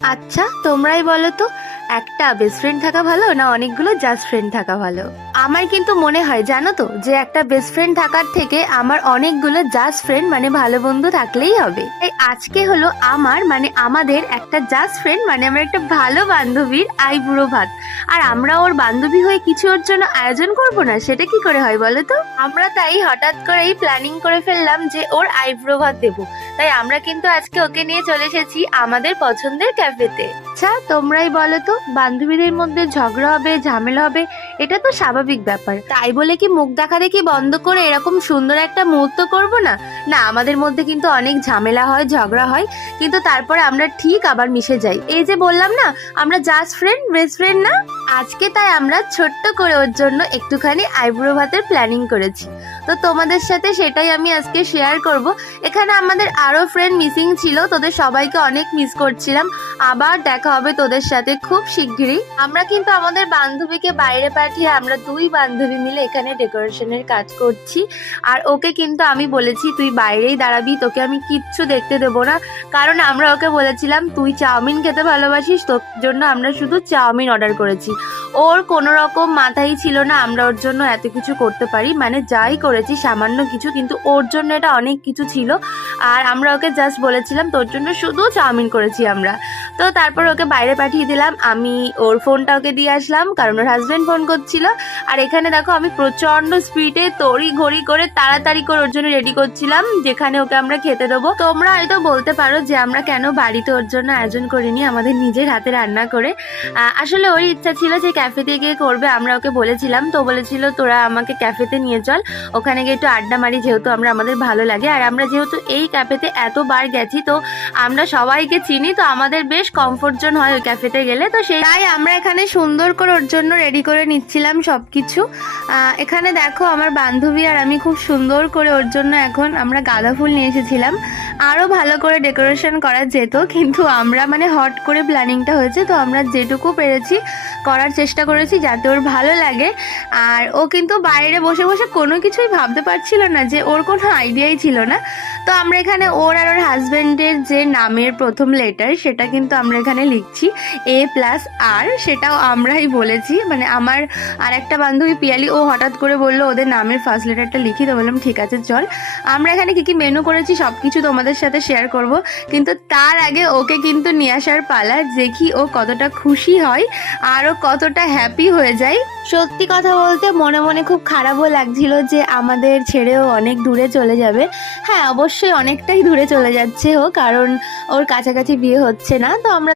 আচ্ছা, তোমরাই বলো তো, একটা বেস্ট ফ্রেন্ড থাকা ভালো না অনেকগুলো জাস্ট ফ্রেন্ড থাকা ভালো? আমার কিন্তু মনে হয় জানো তো, যে একটা বেস্ট ফ্রেন্ড থাকার থেকে আমার অনেকগুলো জাস্ট ফ্রেন্ড মানে ভালো বন্ধু থাকলেই হবে। তাই আজকে হলো আমার মানে আমাদের একটা জাস্ট ফ্রেন্ড মানে আমার একটা ভালো বান্ধবীর আইবুড়ো ভাত। আর আমরা ওর বান্ধবী হয়ে কিছু ওর জন্য আয়োজন করব না, সেটা কি করে হয় বলো তো? আমরা তাই হঠাৎ করেই প্ল্যানিং করে ফেললাম যে ওর আইবুড়ো ভাত দেবো। তাই আমরা কিন্তু আজকে ওকে নিয়ে চলে এসেছি আমাদের পছন্দের ক্যাফেতে। আচ্ছা, তোমরাই বলো তো, বান্ধবীদের মধ্যে ঝগড়া হবে, ঝামেলা হবে, এটা তো স্বাভাবিক ব্যাপার। তাই বলে কি মুখ দেখা দেখি বন্ধ করে এরকম সুন্দর একটা মুহূর্ত করব না? না, আমাদের মধ্যে কিন্তু অনেক ঝামেলা হয়, ঝগড়া হয়, কিন্তু তারপরে আমরা ঠিক আবার মিশে যাই। এই যে বললাম না, আমরা জাস্ট ফ্রেন্ড, বেস্ট ফ্রেন্ড না। আজকে তাই আমরা ছোট্ট করে ওর জন্য একটুখানি আইবুড়ো ভাতের প্ল্যানিং করেছি। তো তোমাদের সাথে সেটাই আমি আজকে শেয়ার করব। এখানে আমাদের আরো ফ্রেন্ড মিসিং ছিল, তোদের সবাইকে অনেক মিস করছিলাম। আবার দেখা হবে তোদের সাথে খুব শিগগিরই। আমরা কিন্তু আমাদের বান্ধবীকে বাইরে পাঠিয়ে আমরা দুই বান্ধবী মিলে এখানে ডেকোরেশনের কাজ করছি। আর ওকে কিন্তু আমি বলেছি তুই বাইরেই দাঁড়াবি, তোকে আমি কিচ্ছু দেখতে দেবো না। কারণ আমরা ওকে বলেছিলাম তুই চাউমিন খেতে ভালোবাসিস, তোর জন্য আমরা শুধু চাউমিন অর্ডার করেছি। ওর কোনো রকম মাথাই ছিল না আমরা ওর জন্য এত কিছু করতে পারি, মানে যাই করেছি সামান্য কিছু, কিন্তু ওর জন্য এটা অনেক কিছু ছিল। আর আমরা ওকে জাস্ট বলেছিলাম তোর জন্য শুধু চাউমিন করেছি আমরা। তো তারপর ওকে বাইরে পাঠিয়ে দিলাম, আমি ওর ফোনটা ওকে দিয়ে আসলাম কারণ ওর হাজবেন্ড ফোন করছিল। আর এখানে দেখো আমি প্রচন্ড স্পিডে তড়ি ঘড়ি করে তাড়াতাড়ি করে ওর জন্য রেডি করছিলাম যেখানে ওকে আমরা খেতে দেবো। তোমরা হয়তো বলতে পারো যে আমরা কেন বাড়িতে ওর জন্য আয়োজন করিনি আমাদের নিজের হাতে রান্না করে। আসলে ওর ইচ্ছা ছিল যে ক্যাফেতে গিয়ে করবে, আমরা ওকে বলেছিলাম, তো বলেছিল তোরা আমাকে ক্যাফেতে নিয়ে চল, ওখানে গিয়ে একটু আড্ডা মারি, যেহেতু আমরা আমাদের ভালো লাগে। আর আমরা যেহেতু এই ক্যাফেতে এতবার গেছি, তো আমরা সবাইকে চিনি, তো আমাদের বেশ কমফোর্ট জোন হয় ওই ক্যাফেতে গেলে। তো তাই আমরা এখানে সুন্দর করে ওর জন্য রেডি করে নিচ্ছিলাম সবকিছু। এখানে দেখো আমার বান্ধবী আর আমি খুব সুন্দর করে ওর জন্য এখন আমরা গাঁদা ফুল নিয়ে এসেছিলাম। আরো ভালো করে ডেকোরেশন করা যেত, কিন্তু আমরা মানে হট করে প্ল্যানিংটা হয়েছে, তো আমরা যেটুকু পেরেছি করার চেষ্টা করেছি যাতে ওর ভালো লাগে। আর ও কিন্তু বাইরে বসে বসে কোনো কিছুই ভাবতে পারছিল না, যে ওর কোনো আইডিয়াই ছিল না। তো আমরা এখানে ওর আর ওর হাজবেন্ডের যে নামের প্রথম লেটার সেটা কিন্তু আমরা এখানে লিখছি A+R, সেটাও আমরাই বলেছি। মানে আমার আর একটা বান্ধবী পিয়ালি, ও হঠাৎ করে বললো ওদের নামের ফার্স্ট লেটারটা লিখি, তো বললাম ঠিক আছে চল। আমরা এখানে কি কি মেনু করেছি সবকিছু তোমাদের সাথে শেয়ার করব, কিন্তু তার আগে ওকে কিন্তু নিয়ে আসার পালা, দেখি ও কতটা খুশি হয় আর ও কতটা হ্যাপি হয়ে যায়। সত্যি কথা বলতে মনে মনে খুব খারাপও লাগছিল যে আমাদের ছেড়েও অনেক দূরে চলে যাবে। হ্যাঁ, অবশ্যই অনেকটাই দূরে চলে যাচ্ছে ও, কারণ ওর কাছাকাছি বিয়ে হচ্ছে না। তো আমরা